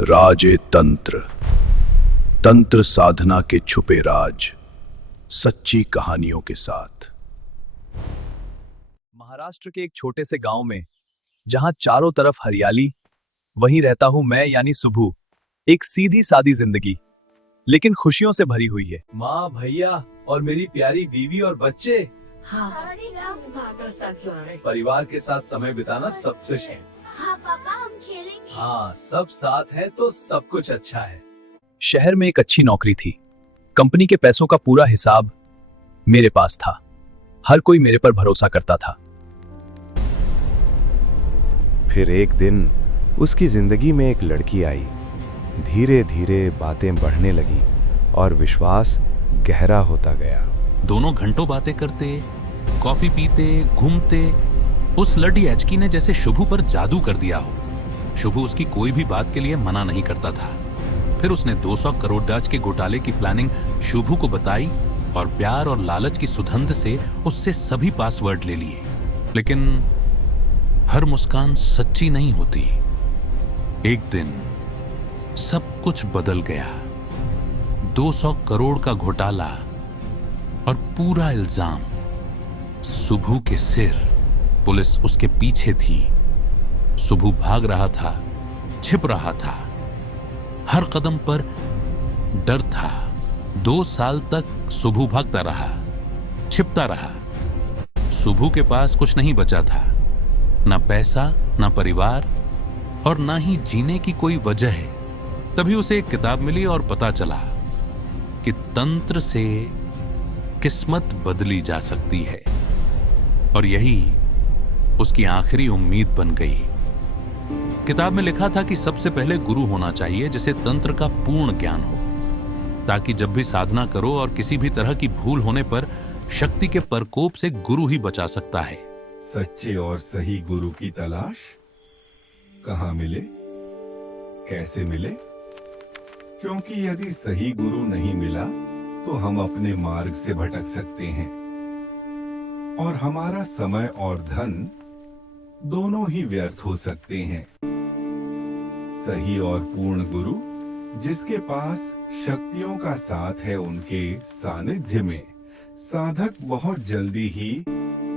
राजे तंत्र, तंत्र साधना के छुपे राज, सच्ची कहानियों के साथ। महाराष्ट्र के एक छोटे से गांव में, जहां चारों तरफ हरियाली, वहीं रहता हूं मैं यानी सुभू। एक सीधी सादी जिंदगी, लेकिन खुशियों से भरी हुई है। माँ, भैया और मेरी प्यारी बीवी और बच्चे। हाँ परिवार के साथ समय बिताना सबसे हाँ पापा, हम खेलेंगे। हाँ, सब साथ है तो सब कुछ अच्छा है। शहर में एक अच्छी नौकरी थी। कंपनी के पैसों का पूरा हिसाब मेरे पास था। हर कोई मेरे पर भरोसा करता था। फिर एक दिन उसकी जिंदगी में एक लड़की आई। धीरे धीरे बातें बढ़ने लगी और विश्वास गहरा होता गया। दोनों घंटों बातें करते, कॉफी पीते, घूमते। उस लड़ी एचकी ने जैसे शुभू पर जादू कर दिया हो। शुभू उसकी कोई भी बात के लिए मना नहीं करता था। फिर उसने 200 करोड़ डच के घोटाले की प्लानिंग शुभू को बताई और प्यार और लालच की सुगंध से उससे सभी पासवर्ड ले लिए। लेकिन हर मुस्कान सच्ची नहीं होती। एक दिन सब कुछ बदल गया। 200 करोड़ का घोटाला और पूरा इल्जाम शुभू के सिर। पुलिस उसके पीछे थी। शुभू भाग रहा था, छिप रहा था। हर कदम पर डर था। 2 साल तक शुभू भागता रहा, छिपता रहा। शुभू के पास कुछ नहीं बचा था, ना पैसा, ना परिवार और ना ही जीने की कोई वजह है। तभी उसे एक किताब मिली और पता चला कि तंत्र से किस्मत बदली जा सकती है। और यही उसकी आखिरी उम्मीद बन गई। किताब में लिखा था कि सबसे पहले गुरु होना चाहिए जिसे तंत्र का पूर्ण ज्ञान हो, ताकि जब भी साधना करो और किसी भी तरह की भूल होने पर शक्ति के प्रकोप से गुरु ही बचा सकता है। सच्चे और सही गुरु की तलाश कहाँ मिले, कैसे मिले? क्योंकि यदि सही गुरु नहीं मिला तो हम अपने मार्ग से भटक सकते हैं और हमारा समय और धन दोनों ही व्यर्थ हो सकते हैं। सही और पूर्ण गुरु जिसके पास शक्तियों का साथ है, उनके सानिध्य में साधक बहुत जल्दी ही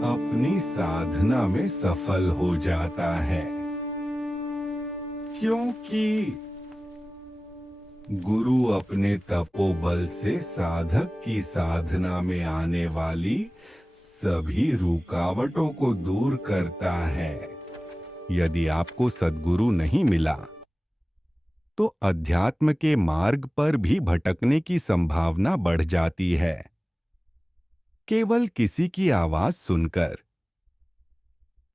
अपनी साधना में सफल हो जाता है। क्योंकि गुरु अपने तपोबल से साधक की साधना में आने वाली सभी रुकावटों को दूर करता है। यदि आपको सद्गुरु नहीं मिला तो अध्यात्म के मार्ग पर भी भटकने की संभावना बढ़ जाती है। केवल किसी की आवाज सुनकर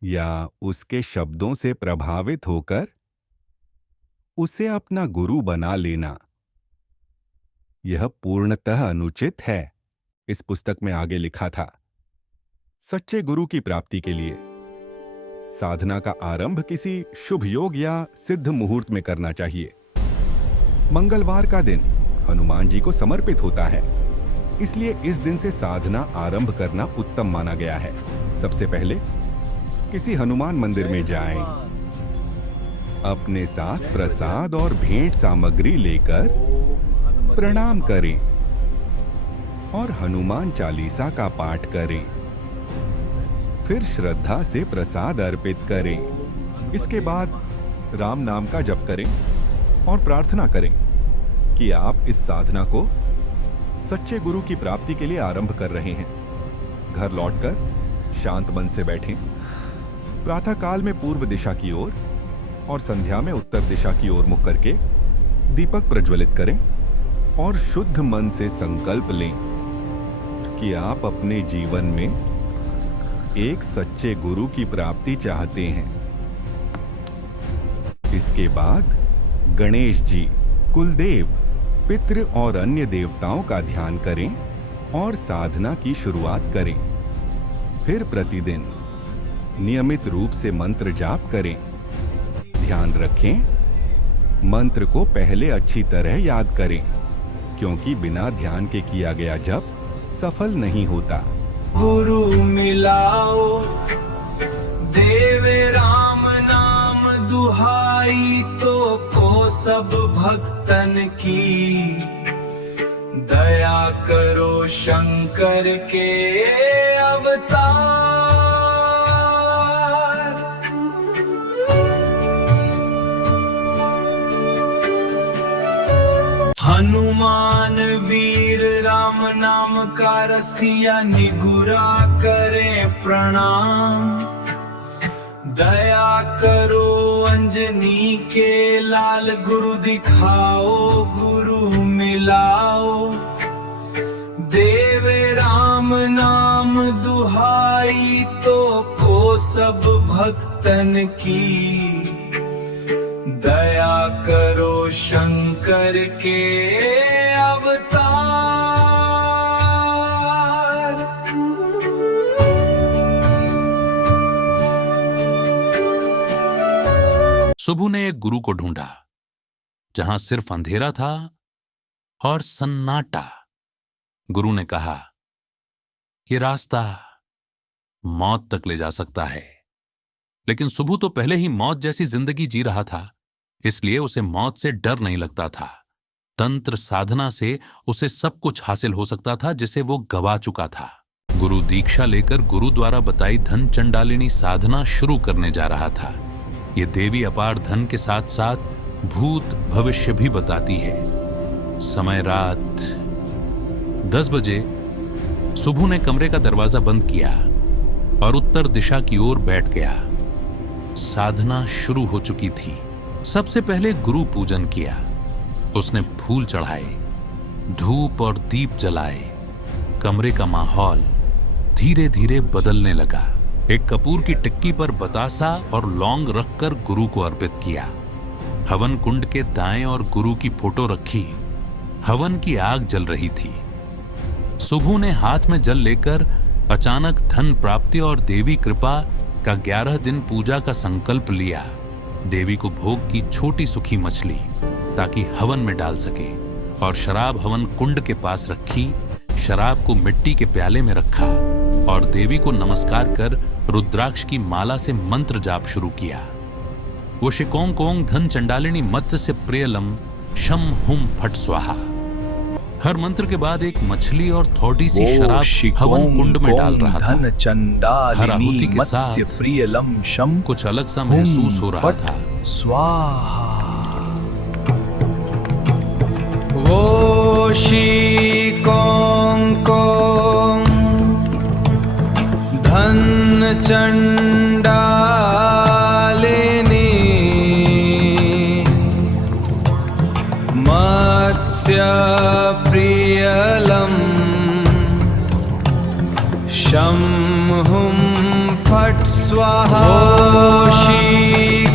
या उसके शब्दों से प्रभावित होकर उसे अपना गुरु बना लेना, यह पूर्णतः अनुचित है। इस पुस्तक में आगे लिखा था, सच्चे गुरु की प्राप्ति के लिए साधना का आरंभ किसी शुभ योग या सिद्ध मुहूर्त में करना चाहिए। मंगलवार का दिन हनुमान जी को समर्पित होता है, इसलिए इस दिन से साधना आरंभ करना उत्तम माना गया है। सबसे पहले किसी हनुमान मंदिर में जाएं, अपने साथ प्रसाद और भेंट सामग्री लेकर प्रणाम करें और हनुमान चालीसा का पाठ करें। फिर श्रद्धा से प्रसाद अर्पित करें। इसके बाद राम नाम का जप करें और प्रार्थना करें कि आप इस साधना को सच्चे गुरु की प्राप्ति के लिए आरंभ कर रहे हैं। घर लौटकर शांत मन से बैठें। प्रातः काल में पूर्व दिशा की ओर और संध्या में उत्तर दिशा की ओर मुख करके दीपक प्रज्वलित करें और शुद्ध मन से संकल्प लें कि आप अपने जीवन में एक सच्चे गुरु की प्राप्ति चाहते हैं। इसके बाद गणेश जी, कुलदेव, पितृ और अन्य देवताओं का ध्यान करें और साधना की शुरुआत करें। फिर प्रतिदिन नियमित रूप से मंत्र जाप करें। ध्यान रखें, मंत्र को पहले अच्छी तरह याद करें, क्योंकि बिना ध्यान के किया गया जप सफल नहीं होता। गुरु मिलाओ, देवे राम नाम दुहाई तो कोस सब भक्तन की, दया करो शंकर के अवतार। हनुमान वीर राम नाम का रसिया, निगुरा करे प्रणाम। दया करो अंजनी के लाल, गुरु दिखाओ गुरु मिलाओ। देवे राम नाम दुहाई, तो को सब भक्तन की, दया करो शंकर के अवतार। सुबु ने एक गुरु को ढूंढा जहां सिर्फ अंधेरा था और सन्नाटा। गुरु ने कहा, यह रास्ता मौत तक ले जा सकता है। लेकिन सुबु तो पहले ही मौत जैसी जिंदगी जी रहा था, इसलिए उसे मौत से डर नहीं लगता था। तंत्र साधना से उसे सब कुछ हासिल हो सकता था जिसे वो गवा चुका था। गुरु दीक्षा लेकर गुरु द्वारा बताई धन चंडालिनी साधना शुरू करने जा रहा था। ये देवी अपार धन के साथ साथ भूत भविष्य भी बताती है। समय रात 10 बजे सुबु ने कमरे का दरवाजा बंद किया और उत्तर दिशा की ओर बैठ गया। साधना शुरू हो चुकी थी। सबसे पहले गुरु पूजन किया। उसने फूल चढ़ाए, धूप और दीप जलाए। कमरे का माहौल धीरे धीरे बदलने लगा। एक कपूर की टिक्की पर बतासा और लौंग रखकर गुरु को अर्पित किया। हवन कुंड के दाएं और गुरु की फोटो रखी। हवन की आग जल रही थी। सुबु ने हाथ में जल लेकर अचानक धन प्राप्ति और देवी कृपा का 11 दिन पूजा का संकल्प लिया। देवी को भोग की छोटी सुखी मछली ताकि हवन में डाल सके, और शराब हवन कुंड के पास रखी। शराब को मिट्टी के प्याले में रखा और देवी को नमस्कार कर रुद्राक्ष की माला से मंत्र जाप शुरू किया। वो शिकोंग कोंग धन चंडालिनी मत्स्य से प्रियलम शम हुम फट स्वाहा। हर मंत्र के बाद एक मछली और थोड़ी सी शराब हवन कुंड में डाल रहा था। धन चंडालिनी हर आहुति के मत्स्य साथ प्रियलम शम कुछ अलग सा महसूस हो रहा था। स्वाहा। वो शी कोंग कोंग धन चंडालिनी मत्स्य प्रियलम शम हुम फट स्वाहा। वो शी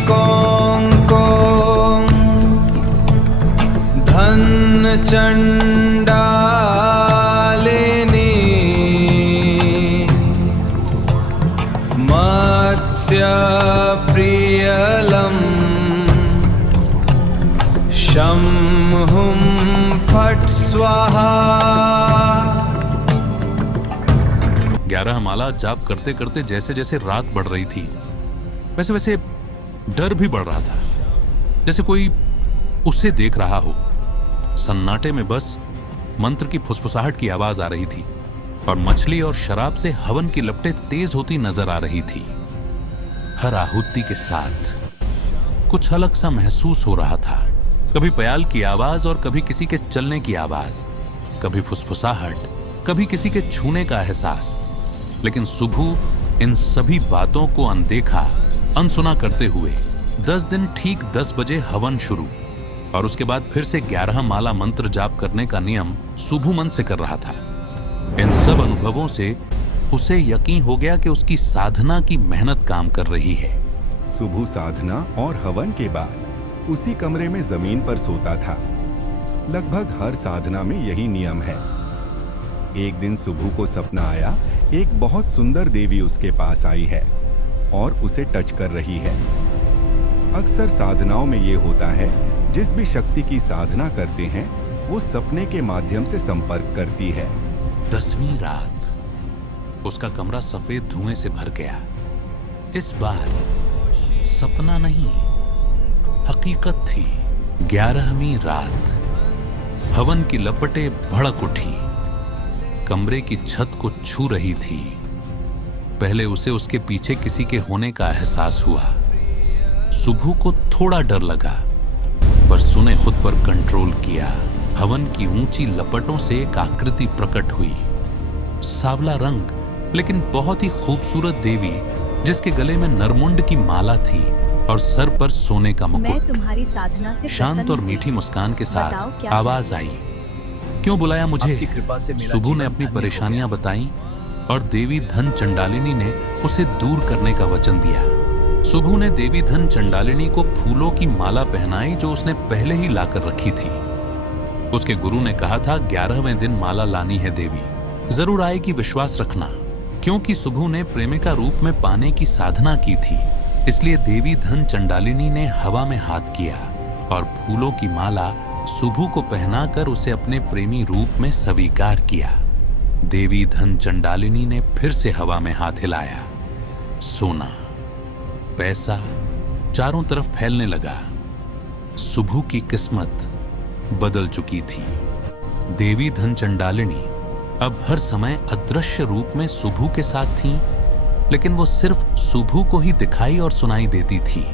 कोंग कोंग धन चंडालिनी मत्स्य प्रियलम शम हुम फट स्वाहा। 11 माला जाप करते करते जैसे जैसे रात बढ़ रही थी, वैसे वैसे डर भी बढ़ रहा था, जैसे कोई उससे देख रहा हो। सन्नाटे में बस मंत्र की फुसफुसाहट की आवाज आ रही थी और मछली और शराब से हवन की लपटें तेज होती नजर आ रही थी। हर आहुति के साथ कुछ अलग सा महसूस हो रहा था। कभी प्याल की आवाज और कभी किसी के चलने की आवाज, कभी फुसफुसाहट, कभी किसी के छूने का एहसास। लेकिन सुबु इन सभी बातों को अनदेखा अनसुना करते हुए 10 दिन ठीक 10 बजे हवन शुरू, और उसके बाद फिर से 11 माला मंत्र जाप करने का नियम सुबु मन से कर रहा था। इन सब अनुभवों से उसे यकीन हो गया कि उसकी साधना की मेहनत काम कर रही है। सुबह साधना और हवन के बाद उसी कमरे में जमीन पर सोता था। लगभग हर साधना में यही नियम है। एक दिन सुबह को सपना आया, एक बहुत सुंदर देवी उसके पास आई है और उसे टच कर रही है। अक्सर साधनाओं में ये होता है, जिस भी शक्ति की साधना करते हैं वो सपने के माध्यम से संपर्क करती है। 10वीं रात उसका कमरा सफेद धुएं से भर गया। इस बार सपना नहीं, हकीकत थी। 11वीं रात। हवन की लपटें भड़क उठी, कमरे की छत को छू रही थी। पहले उसे उसके पीछे किसी के होने का एहसास हुआ। सुबह को थोड़ा डर लगा, पर सुने खुद पर कंट्रोल किया। हवन की ऊंची लपटों से एक आकृति प्रकट हुई, सांवला रंग लेकिन बहुत ही खूबसूरत देवी, जिसके गले में नरमुंड की माला थी और सर पर सोने का मैं मुकुट। तुम्हारी साधना से शांत प्रसन्न और हूँ। मीठी मुस्कान के बताओ साथ क्या आवाज आई, क्यों बुलाया मुझे? आपकी कृपा से मेरा सुबह ने जीवन अपनी धन्य हो परेशानियां बताई और देवी धन चंडालिनी ने उसे दूर करने का वचन दिया। सुबह ने देवी धन चंडालिनी को फूलों की माला पहनाई जो उसने पहले ही लाकर रखी थी। उसके गुरु ने कहा था 11वें दिन माला लानी है देवी, जरूर आएगी, विश्वास रखना। क्योंकि सुबह ने प्रेमिका रूप में पाने की साधना की थी, इसलिए देवी धन चंडालिनी ने हवा में हाथ किया और फूलों की माला सुबह को पहनाकर उसे अपने प्रेमी रूप में स्वीकार किया। देवी धन चंडालिनी ने फिर से हवा में हाथ हिलाया। सोना, पैसा चारों तरफ फैलने लगा। सुबह की किस्मत बदल चुकी थी। देवी धन चंडालिनी अब हर समय अदृश्य रूप में सुबह के साथ थी, लेकिन वो सिर्फ सुबह को ही दिखाई और सुनाई देती थी।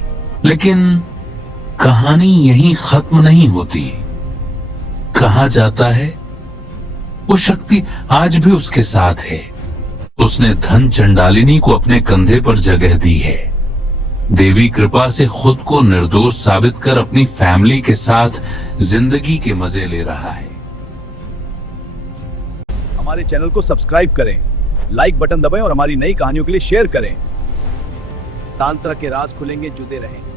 लेकिन कहानी यहीं खत्म नहीं होती। कहा जाता है वो शक्ति आज भी उसके साथ है। उसने धन चंडालिनी को अपने कंधे पर जगह दी है। देवी कृपा से खुद को निर्दोष साबित कर अपनी फैमिली के साथ जिंदगी के मजे ले रहा है। हमारे चैनल को सब्सक्राइब करें, लाइक बटन दबाएं और हमारी नई कहानियों के लिए शेयर करें। तांत्रिक के राज खुलेंगे, जुड़े रहें।